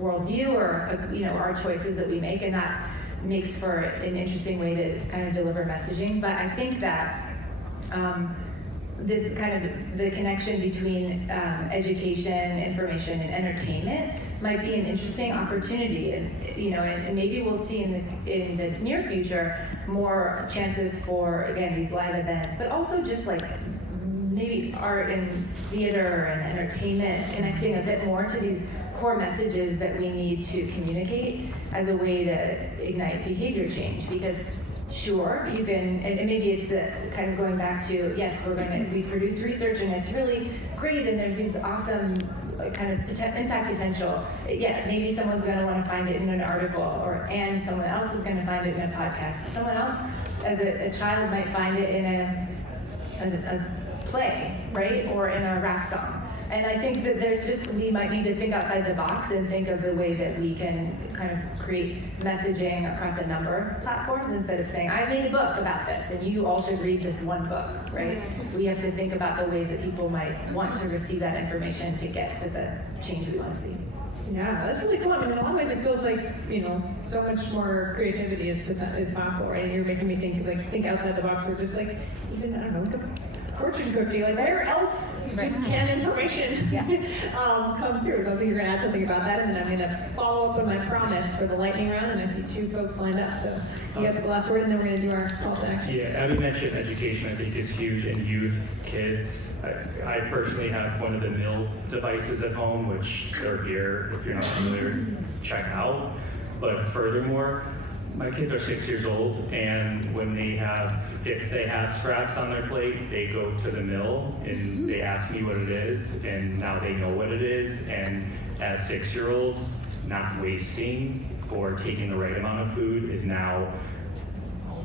worldview or, you know, our choices that we make, and that makes for an interesting way to kind of deliver messaging. But I think that this kind of the connection between education, information, and entertainment might be an interesting opportunity, and you know, and maybe we'll see in the near future more chances for, again, these live events, but also just like maybe art and theater and entertainment connecting a bit more to these core messages that we need to communicate as a way to ignite behavior change. Because sure, you can, and maybe it's the kind of going back to, yes, we produce research and it's really great and there's these awesome kind of impact potential. Yeah, maybe someone's going to want to find it in an article, and someone else is going to find it in a podcast. Someone else, as a child, might find it in a play, right, or in a rap song. And I think that we might need to think outside the box and think of the way that we can kind of create messaging across a number of platforms instead of saying, I made a book about this and you all should read this one book, right? We have to think about the ways that people might want to receive that information to get to the change we want to see. Yeah, that's really cool. I mean, in a lot of ways, it feels like, you know, so much more creativity is possible, right? And you're making me think outside the box. We're just like, even, I don't know, like a fortune cookie, like where else just can information come through? I think you're going to add something about that, and then I'm going to follow up on my promise for the lightning round, and I see two folks lined up, so you got the last word, and then we're going to do our call to action. Yeah, Abby mentioned education, I think, is huge in youth, kids. I personally have one of the mill devices at home, which they're here, if you're not familiar, check out. But furthermore, my kids are 6 years old, and if they have scraps on their plate, they go to the mill and they ask me what it is, and now they know what it is. And as 6-year-olds, not wasting or taking the right amount of food is now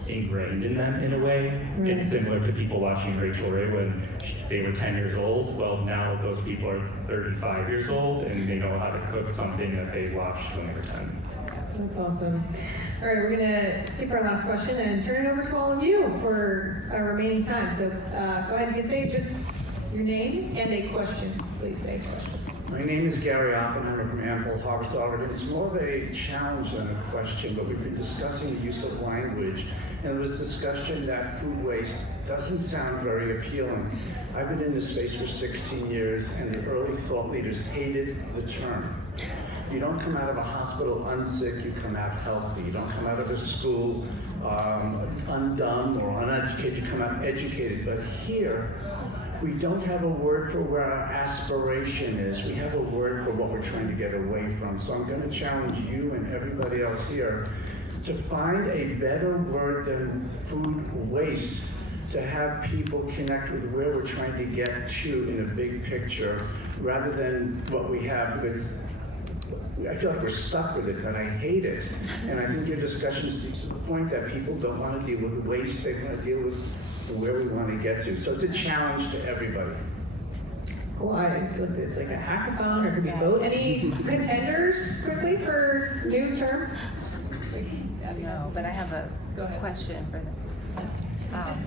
ingrained in them in a way. Right. It's similar to people watching Rachael Ray when they were 10 years old. Well, now those people are 35 years old and they know how to cook something that they watched when they were 10. That's awesome. All right, we're going to skip our last question and turn it over to all of you for our remaining time. So go ahead and say just your name and a question. Please say a question. My name is Gary Oppenheimer from Ample Harvest, Oregon. It's more of a challenge than a question, but we've been discussing the use of language, and there was discussion that food waste doesn't sound very appealing. I've been in this space for 16 years, and the early thought leaders hated the term. You don't come out of a hospital unsick, you come out healthy. You don't come out of a school undone or uneducated, you come out educated. But here, we don't have a word for where our aspiration is. We have a word for what we're trying to get away from. So I'm going to challenge you and everybody else here to find a better word than food waste, to have people connect with where we're trying to get to in a big picture, rather than what we have, because I feel like we're stuck with it, and I hate it. And I think your discussion speaks to the point that people don't want to deal with waste, they want to deal with where we want to get to. So it's a challenge to everybody. Cool. I feel like there's like a hackathon, or could we vote? Any contenders quickly for new term? No, but I have a question for them.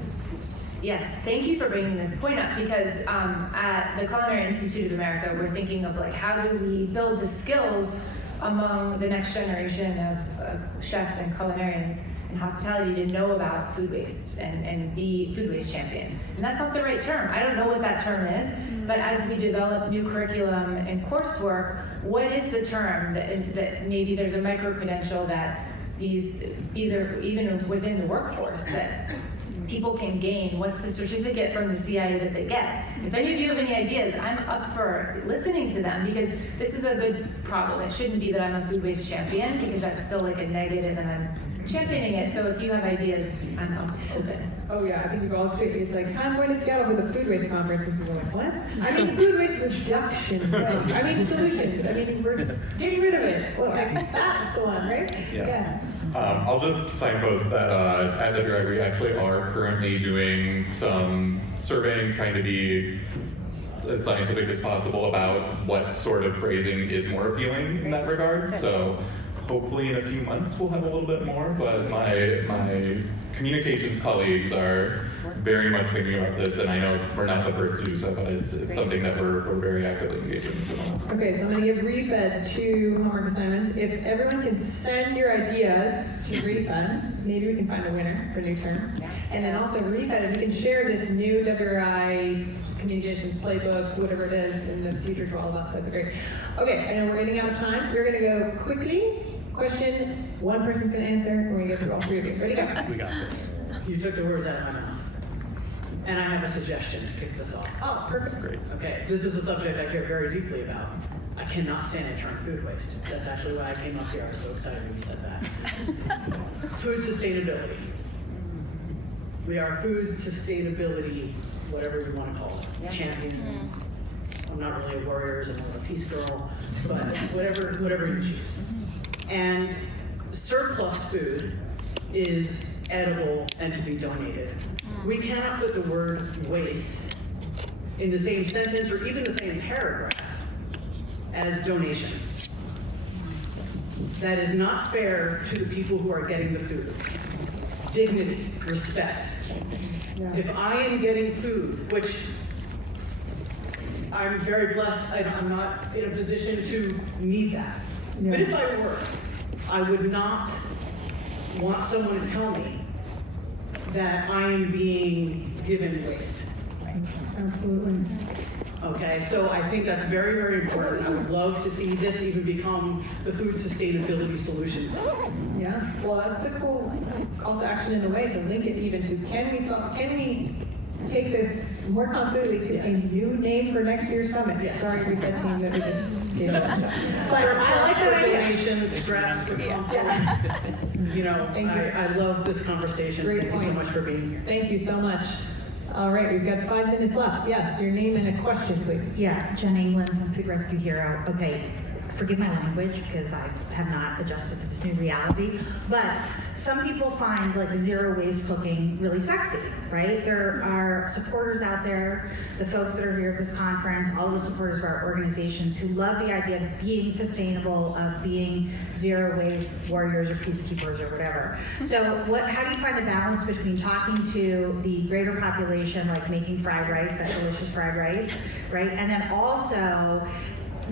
Yes, thank you for bringing this point up, because at the Culinary Institute of America, we're thinking of like, how do we build the skills among the next generation of chefs and culinarians in hospitality to know about food waste and be food waste champions. And that's not the right term. I don't know what that term is, but as we develop new curriculum and coursework, what is the term that maybe there's a micro-credential that these, even within the workforce, that people can gain? What's the certificate from the CIA that they get? If any of you have any ideas, I'm up for listening to them, because this is a good problem. It shouldn't be that I'm a food waste champion, because that's still like a negative and I'm championing it. So if you have ideas, I'm open. Oh yeah, I think you've all agreed. It's like, I'm going to Seattle for the food waste conference, and people are like, what? I mean, food waste reduction. Like, I mean, solutions. I mean, we're getting rid of it. Well, like, that's the one, right? Yeah. I'll just signpost that at WRI we actually are currently doing some surveying, trying to be as scientific as possible about what sort of phrasing is more appealing in that regard. So hopefully in a few months we'll have a little bit more, but my communications colleagues are very much thinking about this, and I know we're not the first to do so, but it's something that we're very actively engaged in at the moment. Okay, so I'm going to give ReFED 2 homework assignments. If everyone can send your ideas to ReFED, maybe we can find a winner for new term. Yeah. And then also ReFED, if you can share this new WRI communications playbook, whatever it is, in the future to all of us, that'd be great. Okay, I know we're running out of time. We're going to go quickly. Question, one person's going to answer. We're going to get through all 3 of you. Ready, go. We got this. You took the words out of my mouth. And I have a suggestion to kick this off. Oh, perfect. Great. Okay, this is a subject I care very deeply about. I cannot stand the term food waste. That's actually why I came up here. I was so excited when you said that. Food sustainability. We are food sustainability, whatever you want to call it, champions. I'm not really a warrior, I'm more of a peace girl, but whatever you choose. And surplus food is edible and to be donated. We cannot put the word waste in the same sentence or even the same paragraph as donation. That is not fair to the people who are getting the food. Dignity, respect. If I am getting food, which I'm very blessed, I'm not in a position to need that. But if I were, I would not want someone to tell me that I am being given waste. Absolutely. Okay, so I think that's very, very important. I would love to see this even become the food sustainability solutions. Yeah, well, that's a cool call to action in a way to link it even to, can we take this more concretely to a new name for next year's summit? Yes. Sorry, ReFED team, that we just gave up. But I like that idea. Donations, scraps for compost. You know, I love this conversation. Great Thank you so points. much for being here. Thank you so much. All right, we've got 5 minutes left. Yes, your name and a question, please. Yeah, Jen England from Food Rescue Hero. Okay, forgive my language because I have not adjusted to this new reality, but some people find like zero waste cooking really sexy, right? There are supporters out there, the folks that are here at this conference, all the supporters of our organizations who love the idea of being sustainable, of being zero waste warriors or peacekeepers or whatever. So how do you find the balance between talking to the greater population, like making fried rice, that delicious fried rice, right? And then also,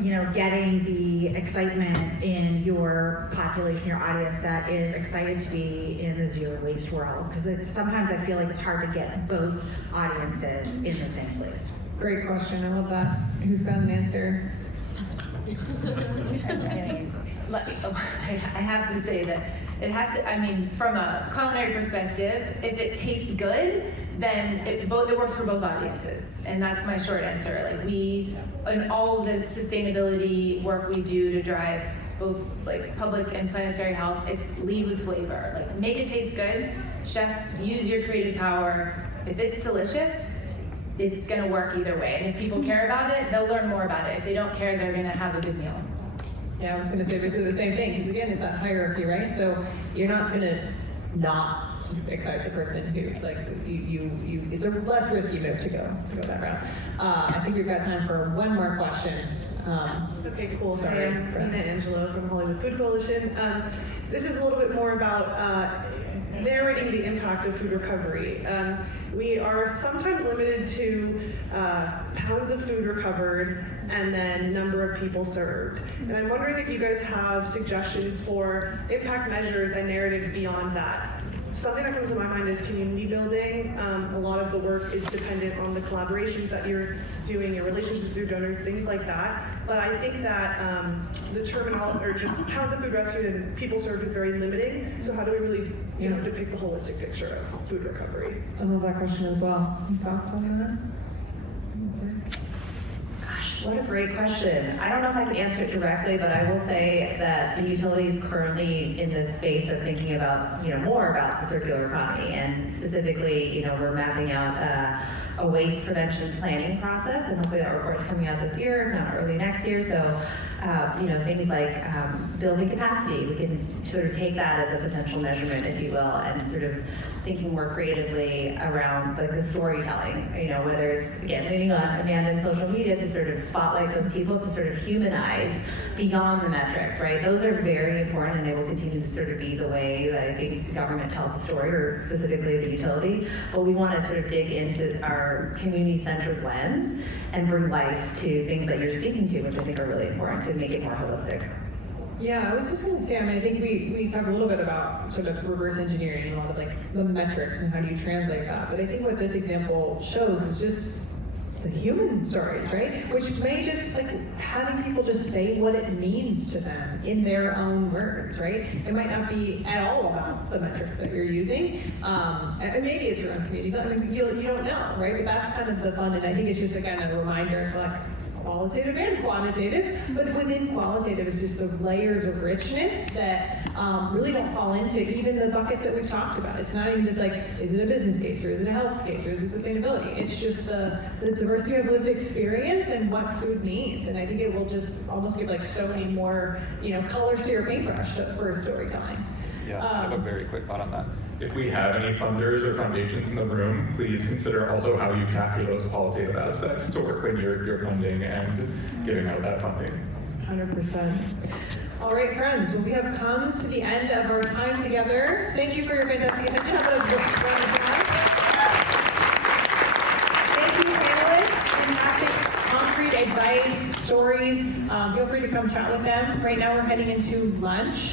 you know, getting the excitement in your population, your audience that is excited to be in the zero waste world. Because sometimes I feel like it's hard to get both audiences in the same place. Great question, I love that. Who's got an answer? I have to say that it has to, I mean, from a culinary perspective, if it tastes good, then it works for both audiences. And that's my short answer. Like in all the sustainability work we do to drive both like public and planetary health, it's lead with flavor. Like make it taste good. Chefs, use your creative power. If it's delicious, it's gonna work either way. And if people care about it, they'll learn more about it. If they don't care, they're gonna have a good meal. Yeah, I was gonna say basically the same thing, because again, it's that hierarchy, right? So you're not gonna not excite the person who, like, it's a less risky move to go that route. I think we've got time for one more question. Okay, cool. Sorry. I'm Nina Angelo from Hollywood Food Coalition. This is a little bit more about narrating the impact impact of food recovery. We are sometimes limited to pounds of food recovered and then number of people served. And I'm wondering if you guys have suggestions for impact measures and narratives beyond that. Something that comes to my mind is community building. A lot of the work is dependent on the collaborations that you're doing, your relationships with your donors, things like that. But I think that the terminology, or just pounds of food rescued and people served, is very limiting. So how do we really, depict the holistic picture of food recovery? I love that question as well. Any thoughts on that? Gosh, what a great question. I don't know if I can answer it directly, but I will say that the utility is currently in this space of thinking about, more about the circular economy, and specifically, we're mapping out a waste prevention planning process, and hopefully that report's coming out this year, if not early next year. So, things like building capacity, we can sort of take that as a potential measurement, if you will, and sort of thinking more creatively around like the storytelling, whether it's, again, leaning on Amanda and social media to sort of spotlight those people, to sort of humanize beyond the metrics, right? Those are very important, and they will continue to sort of be the way that I think the government tells the story, or specifically the utility. But we want to sort of dig into our community-centered lens and bring life to things that you're speaking to, which I think are really important to make it more holistic. Yeah, I was just going to say, I think we talked a little bit about sort of reverse engineering, a lot of like the metrics and how do you translate that. But I think what this example shows is just the human stories, right? Which may just, like, having people just say what it means to them in their own words, right? It might not be at all about the metrics that you're using. And maybe it's your own community, but I mean, you don't know, right? But that's kind of the fun, and I think it's just, again, a reminder of like, qualitative and quantitative, but within qualitative is just the layers of richness that really don't fall into even the buckets that we've talked about. It's not even just like, is it a business case, or is it a health case, or is it sustainability? It's just the diversity of lived experience and what food means. And I think it will just almost give like so many more, colors to your paintbrush for storytelling. Yeah, I have a very quick thought on that. If we have any funders or foundations in the room, please consider also how you capture those qualitative aspects to work when you're funding and giving out that funding. 100%. All right, friends, well, we have come to the end of our time together. Thank you for your fantastic attention. Have a round of applause. Thank you, panelists. Fantastic, concrete advice, stories. Feel free to come chat with them. Right now, we're heading into lunch.